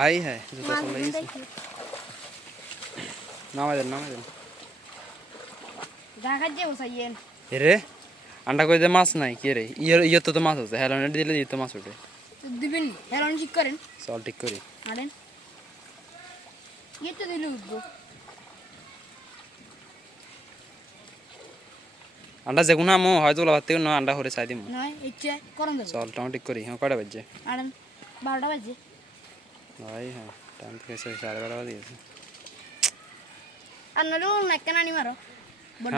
I হ্যাঁ জুতা চলে গেছে নামাই দেন নামাই দেন দেখা যে বসাইয়েন এ রে আন্ডা কই যে মাছ নাই কি রে ইয়ে ইয়ে তো তো মাছ আছে হেলমেট দিলে দিয়ে তো মাছ ওঠে দিবেন হেলন ঠিক করেন চল ঠিক করি আনেন ইয়ে তো দিলে উঠবো আন্ডা যে কোনো আমো হয়তো লাভার থেকে নয় আন্ডা হরে চাই দিম। চল টাইম ঠিক করি হ্যাঁ বাজছে? বারোটা বাজে ভাই হ্যাঁ টাইম থেকে সাড়ে বাজে গেছে। আর নাহলে নানি মারো।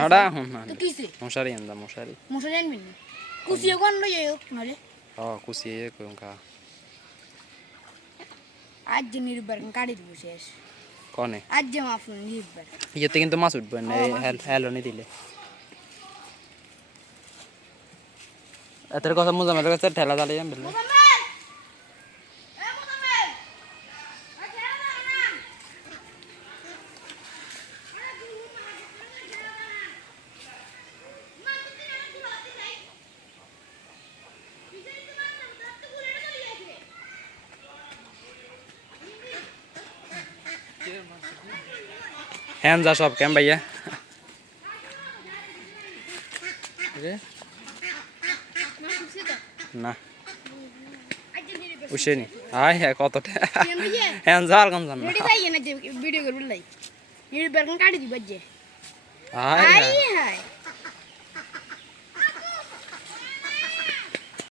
হাড়া হুম না কিসে মশারি আন্দা মশারি। মশা জানবেন না? কুচিয়ে কোন লই হোক নাহলে হ কুচিয়ে কই কা আজ যে নির্বার কাটি দিব শেষ। কনে? আজ যে মাফ নির্বার ইয়েতে কিন্তু মাছ উঠবে না হেল হেলনি দিলে। तेरे को मुजम्मेल का ठेला डाले हैं बिल्कुल हैंड्स आर सब कैम भैया না। উসেনি আয় হ্যাঁ কতটা? হ্যাঁ জাল কম জান ভিডিও করবি লাই। এর বেরকম কাটি দিবা যে হ্যাঁ। আয় হায়।